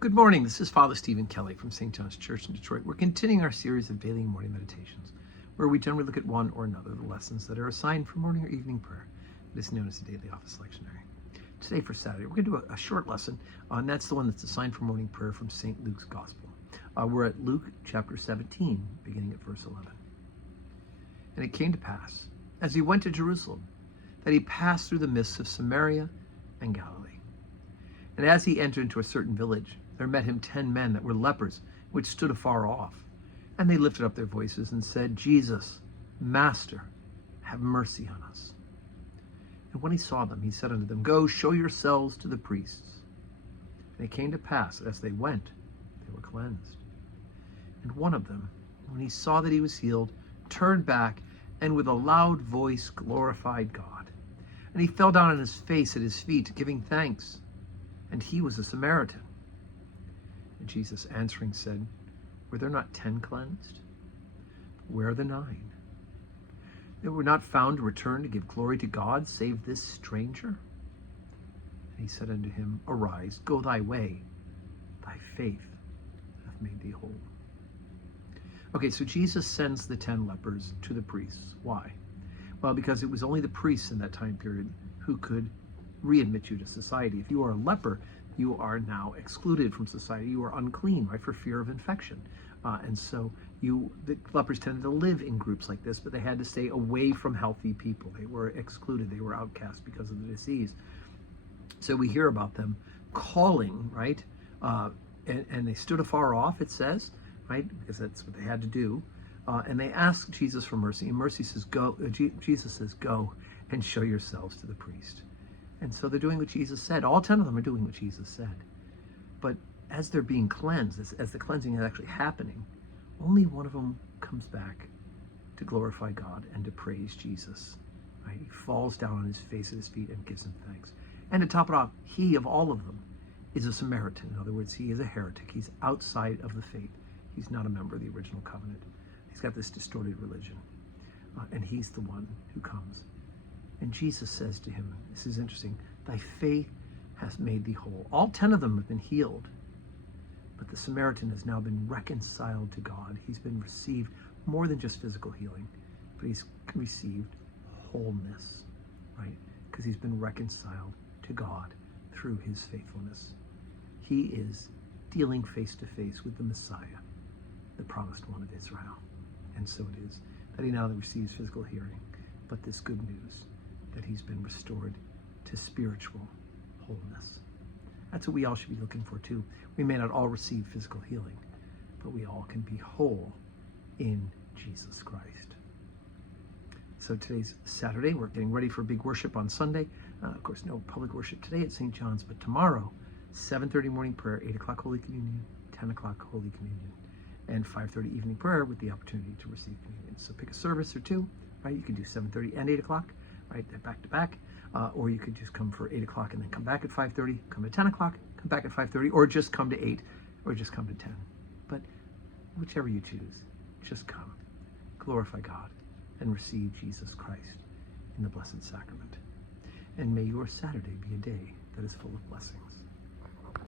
Good morning. This is Father Stephen Kelly from St. John's Church in Detroit. We're continuing our series of daily and morning meditations, where we generally look at one or another of the lessons that are assigned for morning or evening prayer. It is known as the Daily Office Lectionary. Today for Saturday, we're going to do a short lesson, and that's the one that's assigned for morning prayer from St. Luke's Gospel. We're at Luke chapter 17, beginning at verse 11. And it came to pass, as he went to Jerusalem, that he passed through the midst of Samaria and Galilee. And as he entered into a certain village, there met him 10 men that were lepers, which stood afar off. And they lifted up their voices and said, Jesus, Master, have mercy on us. And when he saw them, he said unto them, Go, show yourselves to the priests. And it came to pass, as they went, they were cleansed. And one of them, when he saw that he was healed, turned back, and with a loud voice glorified God. And he fell down on his face at his feet, giving thanks. And he was a Samaritan. And Jesus answering said, Were there not 10 cleansed? Where are the 9? They were not found to return to give glory to God, save this stranger? And he said unto him, Arise, go thy way. Thy faith hath made thee whole. Okay, so Jesus sends the 10 lepers to the priests. Why? Well, because it was only the priests in that time period who could readmit you to society. If you are a leper, you are now excluded from society. You are unclean, right, for fear of infection. And so the lepers tended to live in groups like this, but they had to stay away from healthy people. They were excluded. They were outcast because of the disease. So we hear about them calling, right? And they stood afar off, it says, right? Because that's what they had to do. And they asked Jesus for mercy. And mercy says, Go. Jesus says, Go and show yourselves to the priest. And so they're doing what Jesus said. All 10 of them are doing what Jesus said. But as they're being cleansed, as the cleansing is actually happening, only one of them comes back to glorify God and to praise Jesus. Right? He falls down on his face at his feet and gives him thanks. And to top it off, he of all of them is a Samaritan. In other words, he is a heretic. He's outside of the faith. He's not a member of the original covenant. He's got this distorted religion. And he's the one who comes. And Jesus says to him, this is interesting, Thy faith hath made thee whole. All 10 of them have been healed, but the Samaritan has now been reconciled to God. He's been received more than just physical healing, but he's received wholeness, right? Because he's been reconciled to God through his faithfulness. He is dealing face to face with the Messiah, the promised one of Israel. And so it is that he now receives physical healing, but this good news that he's been restored to spiritual wholeness. That's what we all should be looking for too. We may not all receive physical healing, but we all can be whole in Jesus Christ. So today's Saturday. We're getting ready for big worship on Sunday. Of course, no public worship today at St. John's, but tomorrow, 7:30 morning prayer, 8 o'clock Holy Communion, 10 o'clock Holy Communion, and 5:30 evening prayer with the opportunity to receive communion. So pick a service or two, right? You can do 7:30 and 8 o'clock. Right, they're back to back, or you could just come for 8 o'clock and then come back at 5:30, come at 10 o'clock, come back at 5:30, or just come to 8, or just come to 10. But whichever you choose, just come, glorify God, and receive Jesus Christ in the Blessed Sacrament. And may your Saturday be a day that is full of blessings.